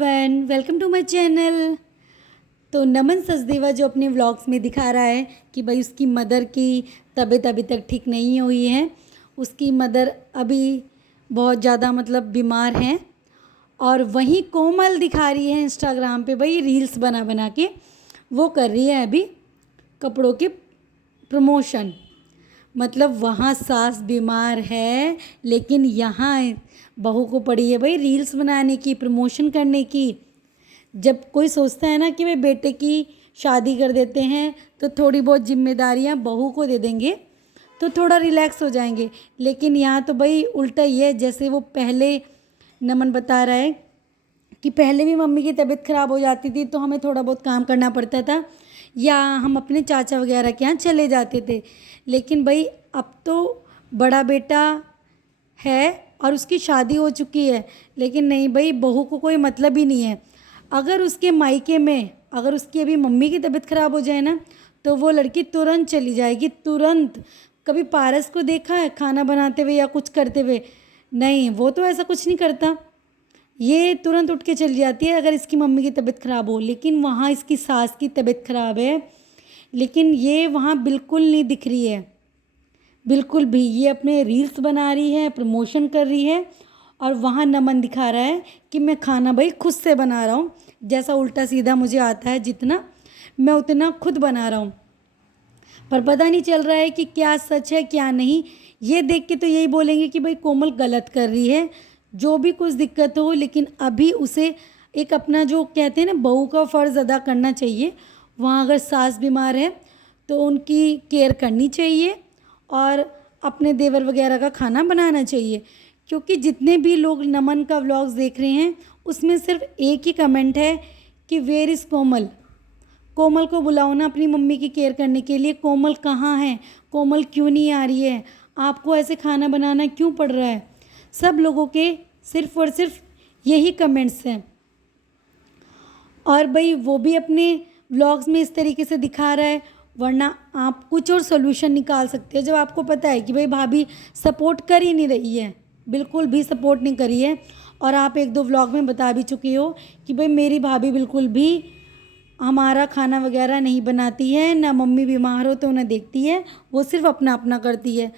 Everyone, welcome to my channel. तो नमन सचदेवा जो अपने व्लॉग्स में दिखा रहा है कि भाई उसकी मदर की तबीयत अभी तक ठीक नहीं हुई है। उसकी मदर अभी बहुत ज़्यादा मतलब बीमार हैं। और वहीं कोमल दिखा रही है इंस्टाग्राम पे भाई रील्स बना बना के वो कर रही है अभी कपड़ों के प्रमोशन। मतलब वहाँ सास बीमार है लेकिन यहाँ बहू को पड़ी है भाई रील्स बनाने की, प्रमोशन करने की। जब कोई सोचता है ना कि भाई बेटे की शादी कर देते हैं तो थोड़ी बहुत जिम्मेदारियाँ बहू को दे देंगे तो थोड़ा रिलैक्स हो जाएंगे, लेकिन यहाँ तो भाई उल्टा ही है। जैसे वो पहले नमन बता रहा है कि पहले भी मम्मी की तबीयत ख़राब हो जाती थी तो हमें थोड़ा बहुत काम करना पड़ता था या हम अपने चाचा वगैरह के यहाँ चले जाते थे, लेकिन भाई अब तो बड़ा बेटा है और उसकी शादी हो चुकी है। लेकिन नहीं भाई, बहू को कोई मतलब ही नहीं है। अगर उसके मायके में अगर उसकी अभी मम्मी की तबीयत ख़राब हो जाए ना तो वो लड़की तुरंत चली जाएगी, तुरंत। कभी पारस को देखा है खाना बनाते हुए या कुछ करते हुए? नहीं, वो तो ऐसा कुछ नहीं करता। ये तुरंत उठ के चली जाती है अगर इसकी मम्मी की तबीयत ख़राब हो। लेकिन वहाँ इसकी सास की तबीयत ख़राब है, लेकिन ये वहाँ बिल्कुल नहीं दिख रही है, बिल्कुल भी। ये अपने रील्स बना रही है, प्रमोशन कर रही है, और वहाँ नमन दिखा रहा है कि मैं खाना भाई खुद से बना रहा हूँ। जैसा उल्टा सीधा मुझे आता है जितना, मैं उतना खुद बना रहा हूँ। पर पता नहीं चल रहा है कि क्या सच है क्या नहीं। ये देख के तो यही बोलेंगे कि भाई कोमल गलत कर रही है, जो भी कुछ दिक्कत हो, लेकिन अभी उसे एक अपना जो कहते हैं ना बहू का फ़र्ज़ अदा करना चाहिए। वहाँ अगर सास बीमार है तो उनकी केयर करनी चाहिए और अपने देवर वगैरह का खाना बनाना चाहिए। क्योंकि जितने भी लोग नमन का व्लॉग्स देख रहे हैं उसमें सिर्फ एक ही कमेंट है कि वेयर इज़ कोमल। कोमल को बुलाओ ना अपनी मम्मी की केयर करने के लिए। कोमल कहाँ है? कोमल क्यों नहीं आ रही है? आपको ऐसे खाना बनाना क्यों पड़ रहा है? सब लोगों के सिर्फ और सिर्फ यही कमेंट्स हैं। और भाई वो भी अपने व्लॉग्स में इस तरीके से दिखा रहा है, वरना आप कुछ और सोल्यूशन निकाल सकते हो। जब आपको पता है कि भाई भाभी सपोर्ट कर ही नहीं रही है, बिल्कुल भी सपोर्ट नहीं करी है, और आप एक दो व्लॉग में बता भी चुकी हो कि भाई मेरी भाभी बिल्कुल भी हमारा खाना वगैरह नहीं बनाती है, ना मम्मी बीमार हो तो उन्हें देखती है, वो सिर्फ अपना अपना करती है।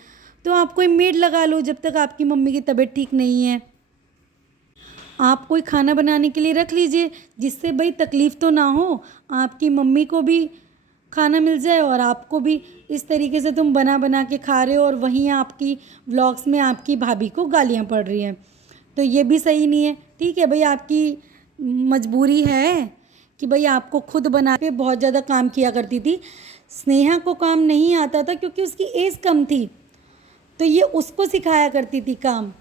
तो आप कोई मेड लगा लो जब तक आपकी मम्मी की तबीयत ठीक नहीं है। आप कोई खाना बनाने के लिए रख लीजिए जिससे भाई तकलीफ़ तो ना हो, आपकी मम्मी को भी खाना मिल जाए और आपको भी। इस तरीके से तुम बना बना के खा रहे हो और वहीं आपकी व्लॉग्स में आपकी भाभी को गालियाँ पड़ रही हैं, तो ये भी सही नहीं है। ठीक है भाई, आपकी मजबूरी है कि भाई आपको खुद बना के बहुत ज़्यादा काम किया करती थी। स्नेहा को काम नहीं आता था क्योंकि उसकी एज कम थी, तो ये उसको सिखाया करती थी काम,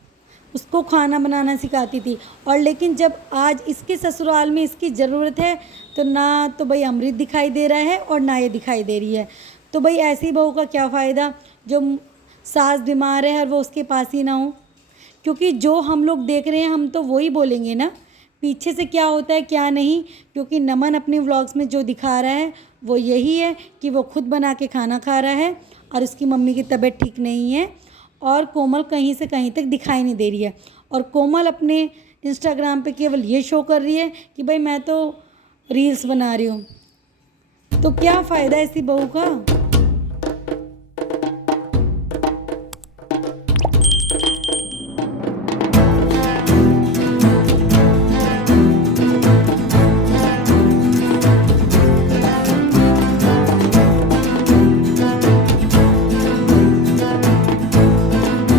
उसको खाना बनाना सिखाती थी। और लेकिन जब आज इसके ससुराल में इसकी ज़रूरत है तो ना तो भाई अमृत दिखाई दे रहा है और ना ये दिखाई दे रही है। तो भाई ऐसी बहू का क्या फ़ायदा जो सास बीमार है और वो उसके पास ही ना हो। क्योंकि जो हम लोग देख रहे हैं हम तो वही बोलेंगे ना, पीछे से क्या होता है क्या नहीं। क्योंकि नमन अपने व्लॉग्स में जो दिखा रहा है वो यही है कि वो खुद बना के खाना खा रहा है और उसकी मम्मी की तबीयत ठीक नहीं है, और कोमल कहीं से कहीं तक दिखाई नहीं दे रही है। और कोमल अपने इंस्टाग्राम पे केवल ये शो कर रही है कि भाई मैं तो रील्स बना रही हूँ। तो क्या फ़ायदा ऐसी बहू का?